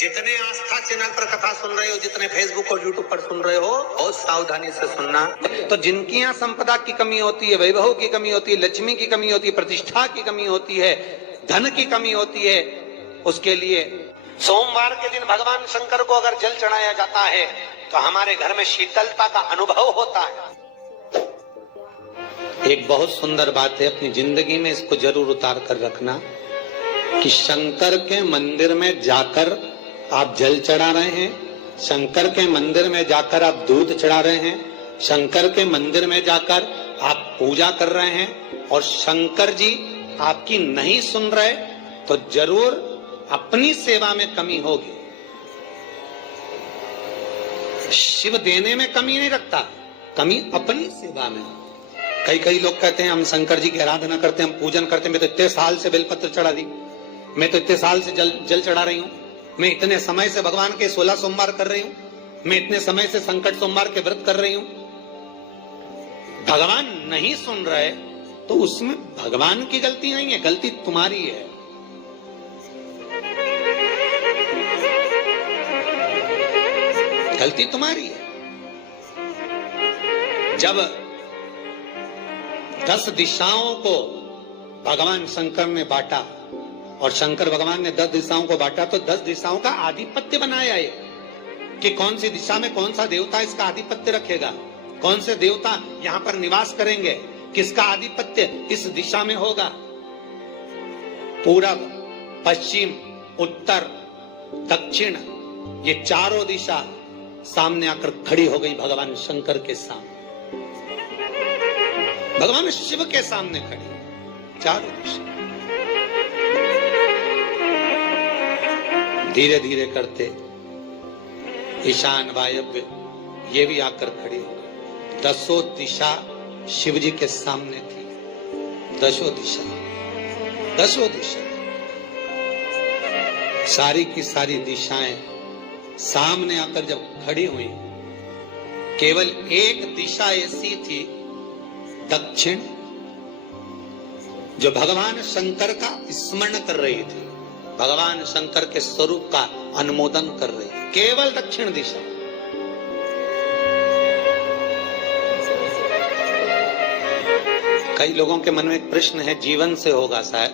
जितने आस्था चैनल पर कथा सुन रहे हो, जितने फेसबुक और यूट्यूब पर सुन रहे हो, बहुत सावधानी से सुनना। तो जिनकी यहाँ संपदा की कमी होती है, वैभव की कमी होती है, लक्ष्मी की कमी होती है, प्रतिष्ठा की कमी होती है, धन की कमी होती है, उसके लिए सोमवार के दिन भगवान शंकर को अगर जल चढ़ाया जाता है तो हमारे घर में शीतलता का अनुभव होता है। एक बहुत सुंदर बात है, अपनी जिंदगी में इसको जरूर उतार कर रखना कि शंकर के मंदिर में जाकर आप जल चढ़ा रहे हैं, शंकर के मंदिर में जाकर आप दूध चढ़ा रहे हैं, शंकर के मंदिर में जाकर आप पूजा कर रहे हैं और शंकर जी आपकी नहीं सुन रहे तो जरूर अपनी सेवा में कमी होगी। शिव देने में कमी नहीं रखता, कमी अपनी सेवा में। कई लोग कहते हैं हम शंकर जी की आराधना करते हैं, हम पूजन करते हैं, मैं तो इतने साल से बेलपत्र चढ़ा दी, मैं तो इतने साल से जल चढ़ा रही हूं, मैं इतने समय से भगवान के 16 सोमवार कर रही हूं, मैं इतने समय से संकट सोमवार के व्रत कर रही हूं। भगवान नहीं सुन रहे तो उसमें भगवान की गलती नहीं है, गलती तुम्हारी है। गलती तुम्हारी है। जब 10 दिशाओं को भगवान शंकर ने बांटा और शंकर भगवान ने 10 दिशाओं को बांटा तो 10 दिशाओं का आधिपत्य बनाया है कि कौन सी दिशा में कौन सा देवता इसका आधिपत्य रखेगा, कौन से देवता यहां पर निवास करेंगे, किसका आधिपत्य इस दिशा में होगा। पूरब, पश्चिम, उत्तर, दक्षिण, ये चारों दिशा सामने आकर खड़ी हो गई भगवान शंकर के सामने, भगवान शिव के सामने खड़ी चारों दिशा। धीरे धीरे करते ईशान, वायव्य ये भी आकर खड़ी हो गई। 10 दिशा शिव जी के सामने थी, 10 दिशा सारी की सारी दिशाएं सामने आकर जब खड़ी हुई, केवल एक दिशा ऐसी थी दक्षिण, जो भगवान शंकर का स्मरण कर रही थी, भगवान शंकर के स्वरूप का अनुमोदन कर रही थी, केवल दक्षिण दिशा। कई लोगों के मन में एक प्रश्न है, जीवन से होगा शायद,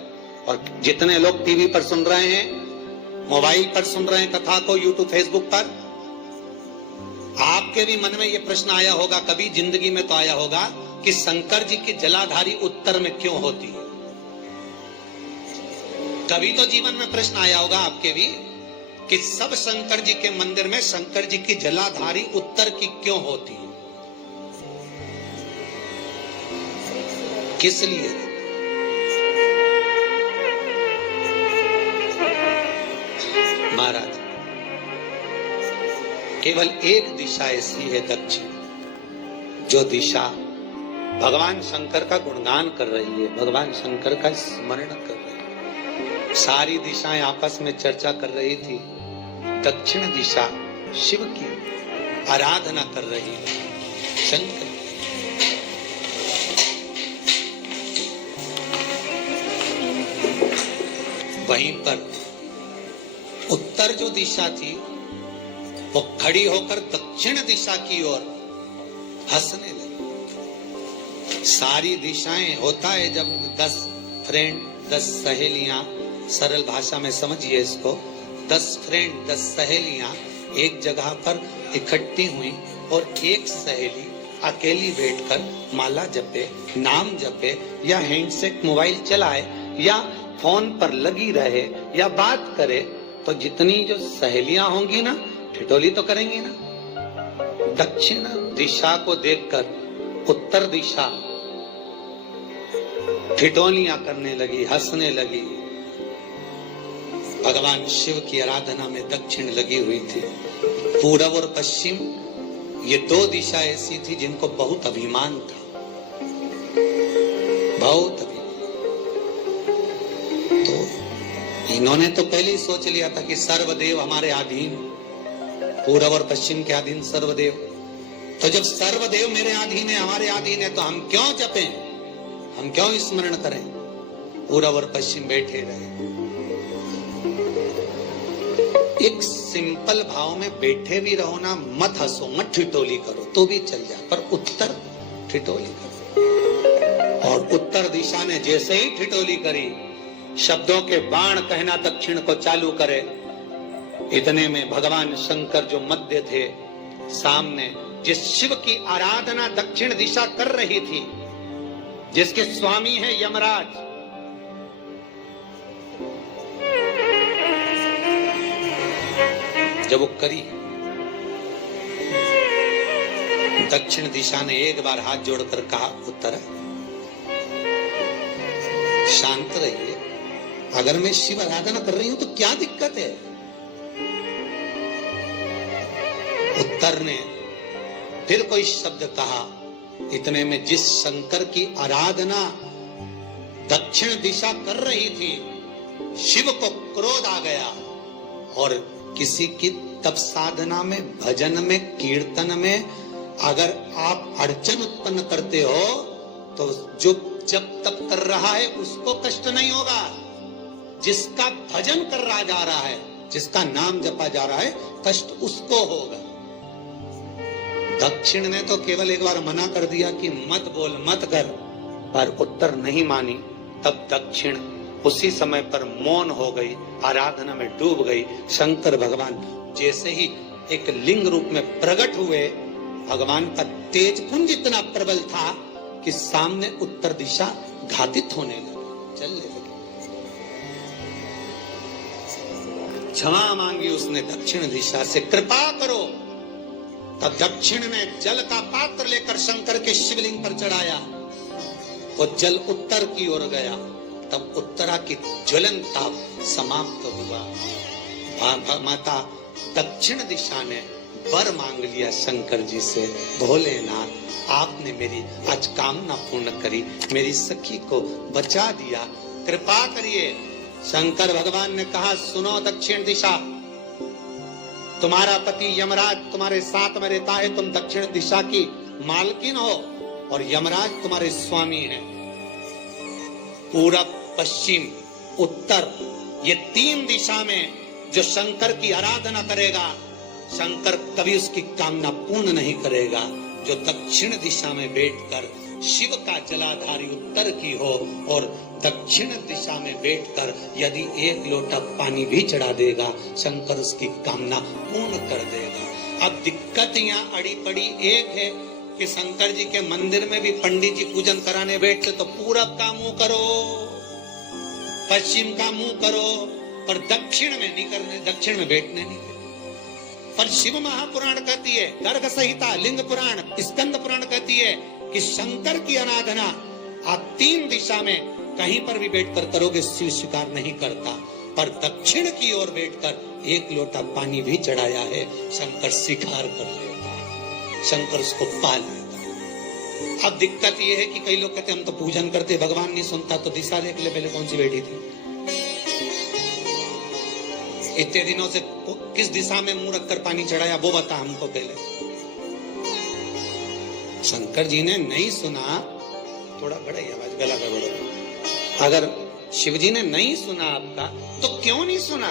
और जितने लोग टीवी पर सुन रहे हैं, मोबाइल पर सुन रहे हैं कथा को, यूट्यूब, फेसबुक पर, आपके भी मन में यह प्रश्न आया होगा, कभी जिंदगी में तो आया होगा कि शंकर जी की जलाधारी उत्तर में क्यों होती है। कभी तो जीवन में प्रश्न आया होगा आपके भी कि सब शंकर जी के मंदिर में शंकर जी की जलाधारी उत्तर की क्यों होती है, किस लिए। महाराज, केवल एक दिशा ऐसी है दक्षिण, जो दिशा भगवान शंकर का गुणगान कर रही है, भगवान शंकर का स्मरण कर रही है। सारी दिशाएं आपस में चर्चा कर रही थी, दक्षिण दिशा शिव की आराधना कर रही है, शंकर। वहीं पर उत्तर जो दिशा थी वो खड़ी होकर दक्षिण दिशा की ओर हंसने लगी। सारी दिशाएं होता है जब 10 फ्रेंड, 10 सहेलियां, सरल भाषा में समझिए इसको, 10 फ्रेंड, 10 सहेलियां एक जगह पर इकट्ठी हुई और एक सहेली अकेली बैठकर माला जपे, नाम जपे, या हैंडसेट मोबाइल चलाए, या फोन पर लगी रहे, या बात करे, तो जितनी जो सहेलियां होंगी ना, ठिठोली तो करेंगी ना। दक्षिण दिशा को देखकर उत्तर दिशा ठिठोलियां करने लगी, हंसने लगी। भगवान शिव की आराधना में दक्षिण लगी हुई थी। पूरब और पश्चिम ये 2 दिशा ऐसी थी जिनको बहुत अभिमान था, बहुत अभिमान। तो इन्होंने तो पहले ही सोच लिया था कि सर्वदेव हमारे अधीन, पूरब और पश्चिम के अधीन सर्वदेव। तो जब सर्वदेव मेरे अधीन है, हमारे अधीन है, तो हम क्यों जपें, हम क्यों स्मरण करें। पूरब और पश्चिम बैठे रहे। एक सिंपल भाव में बैठे भी रहो ना, मत हंसो, मत ठिठोली करो तो भी चल जाए, पर उत्तर ठिठोली करो। और उत्तर दिशा ने जैसे ही ठिठोली करी, शब्दों के बाण कहना दक्षिण को चालू करे, इतने में भगवान शंकर जो मध्य थे सामने, जिस शिव की आराधना दक्षिण दिशा कर रही थी, जिसके स्वामी है यमराज, जब वो करी, दक्षिण दिशा ने एक बार हाथ जोड़कर कहा, उत्तर शांत रहिए, अगर मैं शिव आराधना कर रही हूं तो क्या दिक्कत है। उत्तर ने फिर कोई शब्द कहा, इतने में जिस शंकर की आराधना दक्षिण दिशा कर रही थी, शिव को क्रोध आ गया और किसी की तप साधना में, भजन में, कीर्तन में अगर आप अड़चन उत्पन्न करते हो तो जो जब तप कर रहा है उसको कष्ट नहीं होगा, जिसका भजन कर रहा जा रहा है, जिसका नाम जपा जा रहा है, कष्ट उसको होगा। दक्षिण ने तो केवल एक बार मना कर दिया कि मत बोल, मत कर, पर उत्तर नहीं मानी। तब दक्षिण उसी समय पर मौन हो गई, आराधना में डूब गई। शंकर भगवान जैसे ही एक लिंग रूप में प्रकट हुए, भगवान का तेज पुंज इतना प्रबल था कि सामने उत्तर दिशा घातित होने लगी, चलने लगी। क्षमा मांगी उसने दक्षिण दिशा से, कृपा करो। तब दक्षिण ने जल का पात्र लेकर शंकर के शिवलिंग पर चढ़ाया, वो जल उत्तर की ओर गया। तब उत्तरा की ज्वलन ताप समाप्त हुआ। माता दक्षिण दिशा ने वर मांग लिया शंकर जी से, भोलेनाथ आपने मेरी आज कामना पूर्ण करी, मेरी सखी को बचा दिया, कृपा करिए। शंकर भगवान ने कहा, सुनो दक्षिण दिशा, तुम्हारा पति यमराज तुम्हारे साथ में रहता है, तुम दक्षिण दिशा की मालकिन हो और यमराज तुम्हारे स्वामी हैं। पूरब, पश्चिम, उत्तर, ये तीन दिशा में जो शंकर की आराधना करेगा, शंकर कभी उसकी कामना पूर्ण नहीं करेगा। जो दक्षिण दिशा में बैठकर शिव का जलाधारी उत्तर की हो और दक्षिण दिशा में बैठकर यदि एक लोटा पानी भी चढ़ा देगा, शंकर उसकी कामना पूर्ण कर देगा। अब दिक्कत यहाँ अड़ी पड़ी एक है कि शंकर जी के मंदिर में भी पंडित जी पूजन कराने बैठते तो पूरब का मुंह करो, पश्चिम का मुंह करो, पर दक्षिण में नहीं करने, दक्षिण में बैठने नहीं। पर शिव महापुराण कहती है, गर्ग संहिता, लिंग पुराण, स्कंद पुराण कहती है कि शंकर की आराधना आप तीन दिशा में कहीं पर भी बैठकर करोगे, शिव स्वीकार नहीं करता। पर दक्षिण की ओर बैठकर एक लोटा पानी भी चढ़ाया है, शंकर स्वीकार कर लेता, शंकर उसको पाल लेता। अब दिक्कत यह है कि कई लोग कहते हम तो पूजन करते, भगवान नहीं सुनता, तो दिशा देख ले पहले कौन सी बैठी थी, इतने दिनों से किस दिशा में मुंह रखकर पानी चढ़ाया, वो बता हमको पहले। शंकर जी ने नहीं सुना, थोड़ा बड़ा ही आवाज, गला का बड़ा। अगर शिव जी ने नहीं सुना आपका, तो क्यों नहीं सुना,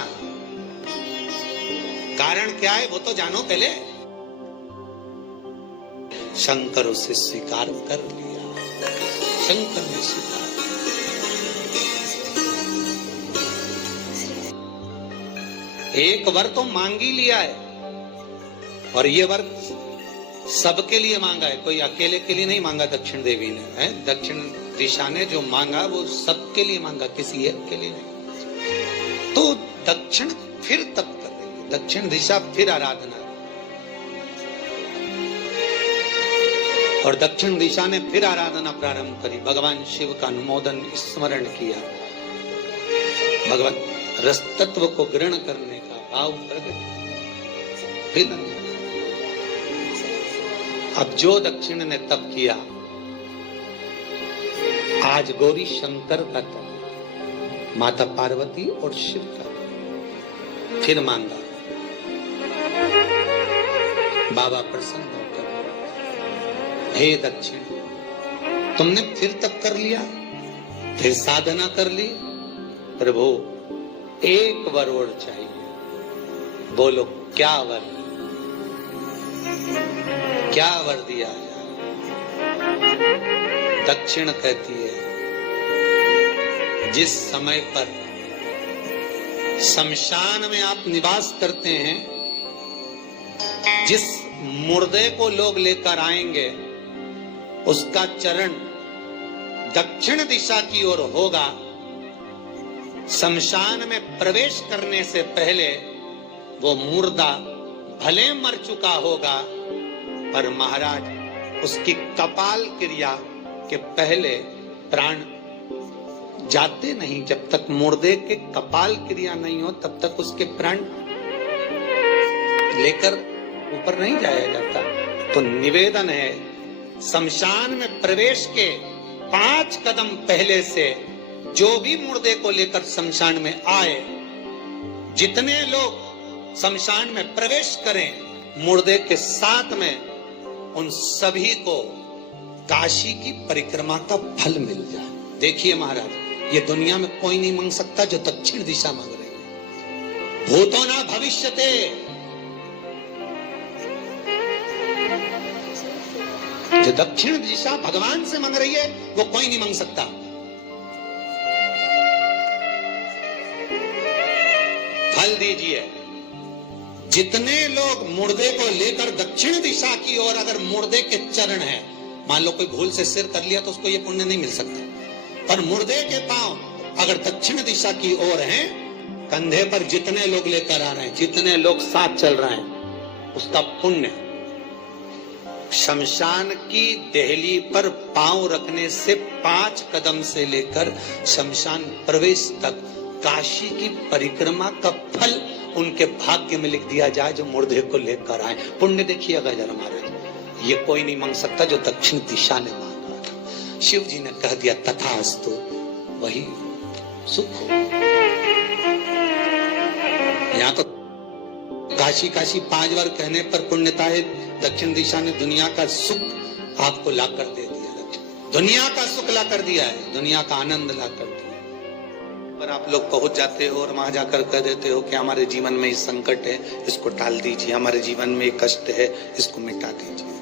कारण क्या है वो तो जानो पहले। शंकर उसे स्वीकार कर लिया, शंकर ने स्वीकार। एक वर तो मांग ही लिया है, और ये वर सबके लिए मांगा है, कोई अकेले के लिए नहीं मांगा दक्षिण देवी ने, है दक्षिण दिशा ने जो मांगा वो सबके लिए मांगा, किसी एक के लिए नहीं। तो दक्षिण फिर तप कर रही, दक्षिण दिशा फिर आराधना, और दक्षिण दिशा ने फिर आराधना प्रारंभ करी। भगवान शिव का अनुमोदन स्मरण किया, भगवान रस तत्व को ग्रहण करने का भाव प्रकट। फिर अब जो दक्षिण ने तप किया, आज गौरी शंकर का तप, माता पार्वती और शिव का। फिर मांगा, बाबा प्रसन्न होकर, हे दक्षिण, तुमने फिर तप कर लिया, फिर साधना कर ली, प्रभु एक वर और चाहिए, बोलो क्या वर दिया जाए। दक्षिण कहती है जिस समय पर शमशान में आप निवास करते हैं, जिस मुर्दे को लोग लेकर आएंगे उसका चरण दक्षिण दिशा की ओर होगा। शमशान में प्रवेश करने से पहले वो मुर्दा भले मर चुका होगा, पर महाराज उसकी कपाल क्रिया के पहले प्राण जाते नहीं। जब तक मुर्दे के कपाल क्रिया नहीं हो तब तक उसके प्राण लेकर ऊपर नहीं जाया जाता। तो निवेदन है, शमशान में प्रवेश के 5 कदम पहले से जो भी मुर्दे को लेकर शमशान में आए, जितने लोग शमशान में प्रवेश करें मुर्दे के साथ में, उन सभी को काशी की परिक्रमा का फल मिल जाए। देखिए महाराज, ये दुनिया में कोई नहीं मांग सकता जो दक्षिण दिशा मांग रहे हैं। भूतो न भविष्यते, जो दक्षिण दिशा भगवान से मांग रही है वो कोई नहीं मांग सकता। फल दीजिए। जितने लोग मुर्दे को लेकर दक्षिण दिशा की ओर, अगर मुर्दे के चरण हैं, मान लो कोई भूल से सिर कर लिया तो उसको ये पुण्य नहीं मिल सकता, पर मुर्दे के पांव अगर दक्षिण दिशा की ओर हैं, कंधे पर जितने लोग लेकर आ रहे हैं, जितने लोग साथ चल रहे हैं, उसका पुण्य शमशान की देहली पर पांव रखने से 5 कदम से लेकर शमशान प्रवेश तक काशी की परिक्रमा का फल उनके भाग्य में लिख दिया जाए जो मुर्दे को लेकर आए। पुण्य देखिएगा जरा महाराज, ये कोई नहीं मांग सकता जो दक्षिण दिशा ने मांगा था। शिव जी ने कह दिया तथास्तु, वही सुख हो। यहाँ तो काशी काशी 5 बार कहने पर पुण्यता है। दक्षिण दिशा ने दुनिया का सुख आपको ला कर दे दिया, दुनिया का सुख ला कर दिया है, दुनिया का आनंद ला कर दिया। पर आप लोग पहुंच जाते हो और वहां जाकर कह देते हो कि हमारे जीवन में ये संकट है, इसको टाल दीजिए, हमारे जीवन में ये कष्ट है, इसको मिटा दीजिए।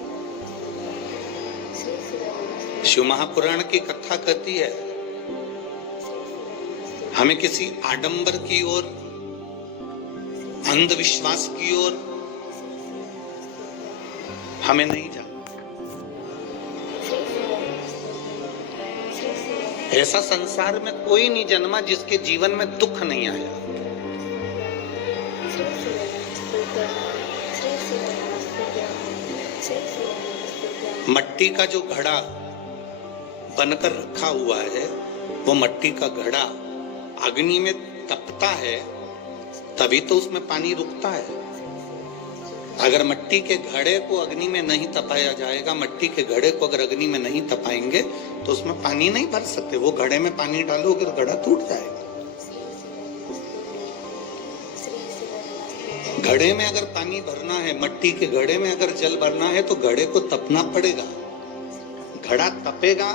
शिव महापुराण की कथा कहती है, हमें किसी आडंबर की ओर, अंधविश्वास की ओर हमें नहीं जाना। ऐसा संसार में कोई नहीं जन्मा जिसके जीवन में दुख नहीं आया। मट्टी का जो घड़ा बनकर रखा हुआ है, वो मट्टी का घड़ा अग्नि में तपता है तभी तो उसमें पानी रुकता है। अगर मट्टी के घड़े को अग्नि में नहीं तपाया जाएगा, मट्टी के घड़े को अगर अग्नि में नहीं तपाएंगे तो उसमें पानी नहीं भर सकते। वो घड़े में पानी डालोगे तो घड़ा टूट जाएगा। घड़े में अगर पानी भरना है, मट्टी के घड़े में अगर जल भरना है तो घड़े को तपना पड़ेगा। घड़ा तपेगा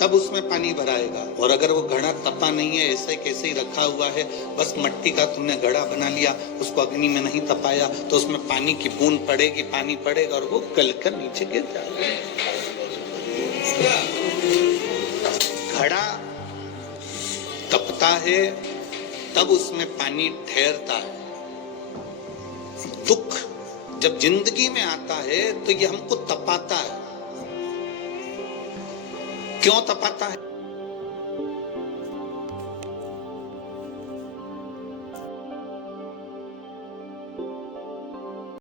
तब उसमें पानी भराएगा। और अगर वो घड़ा तपा नहीं है, ऐसे कैसे ही रखा हुआ है, बस मट्टी का तुमने घड़ा बना लिया, उसको अग्नि में नहीं तपाया तो उसमें पानी की बूंद पड़ेगी, पानी पड़ेगा और वो गलकर नीचे गिर जाएगा। घड़ा तपता है तब उसमें पानी ठहरता है। दुख जब जिंदगी में आता है तो ये हमको तपाता है। क्यों तपाता है?